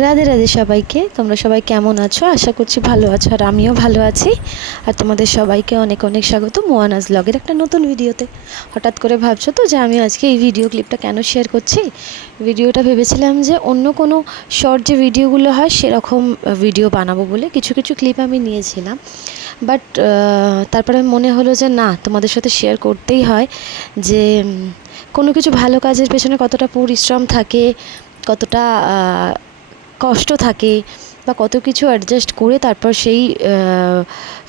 রাধে রাধে সবাইকে। তোমরা সবাই কেমন আছো? আশা করছি ভালো আছো, আর আমিও ভালো আছি। আর তোমাদের সবাইকে অনেক অনেক স্বাগত মোয়ানাজ ব্লগের একটা নতুন ভিডিওতে। হঠাৎ করে ভাবছো তো যে আমি আজকে এই ভিডিও ক্লিপটা কেন শেয়ার করছি। ভিডিওটা ভেবেছিলাম যে অন্য কোনো শর্ট যে ভিডিওগুলো হয় সেরকম ভিডিও বানাবো বলে কিছু কিছু ক্লিপ আমি নিয়েছিলাম। বাট তারপরে মনে হলো যে না, তোমাদের সাথে শেয়ার করতেই হয় যে কোনো কিছু ভালো কাজের পেছনে কতটা পরিশ্রম থাকে, কতটা কষ্ট থাকে, বা কত কিছু অ্যাডজাস্ট করে তারপর সেই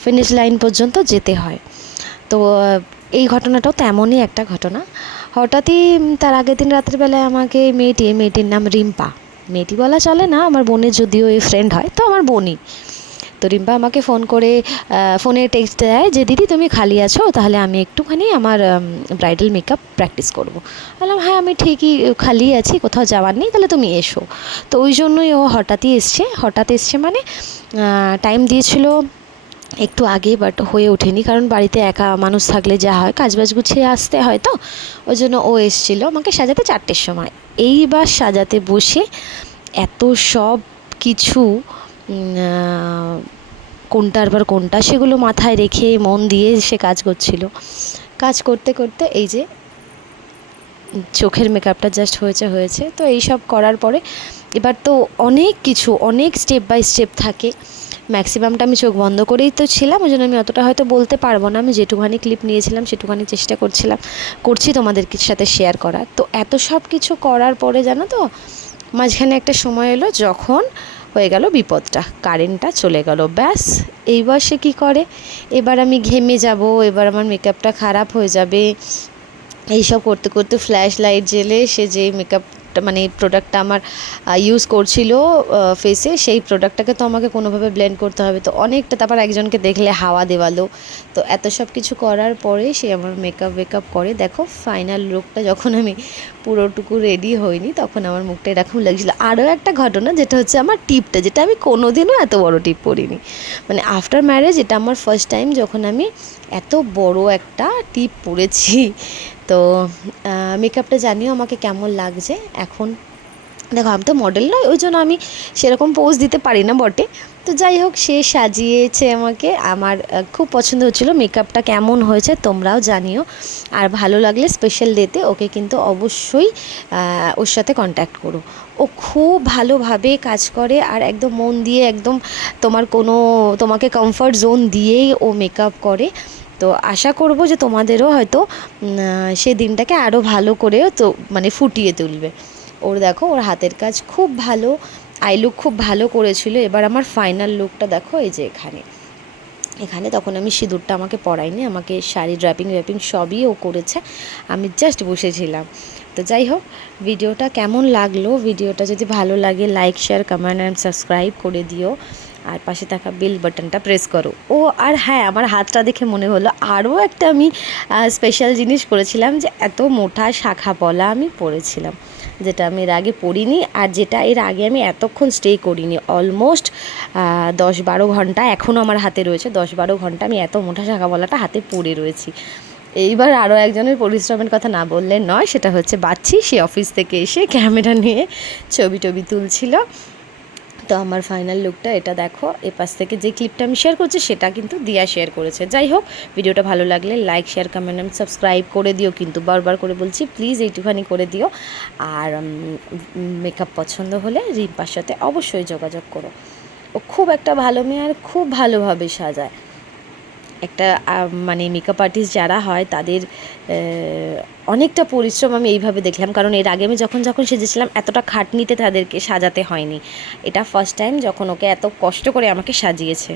ফিনিশ লাইন পর্যন্ত যেতে হয়। তো এই ঘটনাটাও তেমনই একটা ঘটনা। হঠাৎই তার আগের দিন রাত্রিবেলায় আমাকে মেয়েটির নাম রিম্পা, মেয়েটি বলা চলে না, আমার বোনের যদিও এই ফ্রেন্ড হয়, তো আমার বোনই। তো রিম্পা আমাকে ফোন করে ফোনে টেক্সট দেয় যে দিদি তুমি খালি আছো, তাহলে আমি একটুখানি আমার ব্রাইডাল মেকআপ প্র্যাকটিস করবো। বললাম হ্যাঁ, আমি ঠিকই খালি আছি, কোথাও যাওয়ার নেই, তাহলে তুমি এসো। তো ওই জন্যই ও হঠাৎ এসছে মানে টাইম দিয়েছিল একটু আগে, বাট হয়ে ওঠেনি, কারণ বাড়িতে একা মানুষ থাকলে যা হয় কাজবাজ গুছিয়ে আসতে হয়, তো ওই জন্য ও এসেছিলো আমাকে সাজাতে 4টের সময়। এইবার সাজাতে বসে এত সব কিছু কোনটার পর কোনটা সেগুলো মাথায় রেখে মন দিয়ে সে কাজ করছিল। কাজ করতে করতে এই যে চোখের মেকআপটা জাস্ট হয়েছে। তো এই সব করার পরে এবার তো অনেক স্টেপ বাই স্টেপ থাকে। ম্যাক্সিমামটা আমি চোখ বন্ধ করেই তো ছিলাম, ওই জন্য আমি অতটা হয়তো বলতে পারবো না। আমি যেটুখানি ক্লিপ নিয়েছিলাম সেটুখানি চেষ্টা করছি তোমাদের সাথে শেয়ার করার। তো এত সব কিছু করার পরে জানো তো, মাঝখানে একটা সময় এলো যখন হয়ে গেল বিপদটা, কারেন্টটা চলে গেল। ব্যাস, এইবার সে কী করে, এবার আমি ঘেমে যাব, এবার আমার মেকআপটা খারাপ হয়ে যাবে। এইসব করতে করতে ফ্ল্যাশ লাইট জেলে সে যে মেকআপটা মানে প্রোডাক্টটা আমার ইউজ করছিল ফেসে, সেই প্রোডাক্টটাকে তো আমাকে কোনোভাবে ব্লেন্ড করতে হবে। তো অনেকটা, তারপর একজনকে দেখলে হাওয়া দেওয়ালো। তো এত সব কিছু করার পরে সে আমার মেকআপ করে। দেখো ফাইনাল লুকটা, যখন আমি পুরোটুকু রেডি হইনি তখন আমার মুখটা এরকম লাগছিলো। আরও একটা ঘটনা, যেটা হচ্ছে আমার টিপটা, যেটা আমি কোনোদিনও এত বড় টিপ পরিনি। মানে আফটার ম্যারেজ এটা আমার ফার্স্ট টাইম যখন আমি এত বড় একটা টিপ পরেছি। তো মেকআপটা জানিও আমাকে কেমন লাগছে এখন। দেখো আমি তো মডেল নয়, ওই জন্য আমি সেরকম পোজ দিতে পারি না বটে। তো যাই হোক, সে সাজিয়েছে আমাকে, আমার খুব পছন্দ হচ্ছিলো। মেকআপটা কেমন হয়েছে তোমরাও জানিও, আর ভালো লাগলে স্পেশাল ডেতে ওকে কিন্তু অবশ্যই ওর সাথে কন্ট্যাক্ট করো। ও খুব ভালোভাবে কাজ করে, আর একদম মন দিয়ে, একদম তোমাকে কমফর্ট জোন দিয়েই ও মেকআপ করে। তো আশা করব যে তোমাদেরও হয়তো সে দিনটাকে আরও ভালো করে তো মানে ফুটিয়ে তুলবে। দেখো ওর হাতের কাজ খুব ভালো, আই লুক খুব ভালো করেছিল। এবার আমার ফাইনাল লুকটা দেখো, এই যে এখানে তখন আমি সিঁদুরটা আমাকে পরাইনি, আমাকে শাড়ি ড্র্যাপিং সবই ও করেছে, আমি জাস্ট বসেছিলাম। তো যাই হোক, ভিডিওটা কেমন লাগলো, ভিডিওটা যদি ভালো লাগে like share comment and subscribe করে দিও, আর পাশে থাকা বেল বাটনটা প্রেস করো। আর হ্যাঁ, আমার হাতটা দেখে মনে হলো আরও একটা আমি স্পেশাল জিনিস করেছিলাম, যে এত মোটা শাখা পলা আমি পরেছিলাম, যেটা আমি এর আগে পরিনি, আর যেটা এর আগে আমি এতক্ষণ স্টে করিনি। অলমোস্ট 10-12 ঘন্টা এখনও আমার হাতে রয়েছে। 10-12 ঘন্টা আমি এত মোটা শাখা পলাটা হাতে পরে রয়েছি। এইবার আরও একজনের পরিশ্রমের কথা না বললে নয়, সেটা হচ্ছে বাচ্চি। সে অফিস থেকে এসে ক্যামেরা নিয়ে ছবি তুলছিল। তো আমার ফাইনাল লুকটা এটা দেখো। এপাশ থেকে যে ক্লিপটা আমি শেয়ার করছি সেটা কিন্তু দিয়া শেয়ার করেছে। যাই হোক, ভিডিওটা ভালো লাগলে লাইক শেয়ার কমেন্ট এবং সাবস্ক্রাইব করে দিও, কিন্তু বারবার করে বলছি প্লিজ এইটুখানি করে দিও। আর মেকআপ পছন্দ হলে রিম্পার সাথে অবশ্যই যোগাযোগ করো। ও খুব একটা ভালো মেয়ে, আর খুব ভালোভাবে সাজায়। একটা মানে মেকআপ আর্টিস্ট যারা হয় তাদের অনেকটা পরিশ্রম আমি এইভাবে দেখলাম, কারণ এর আগে আমি যখন সেজেছিলাম এতটা খাটনিতে তাদেরকে সাজাতে হয়নি। এটা ফার্স্ট টাইম যখন ওকে এত কষ্ট করে আমাকে সাজিয়েছে।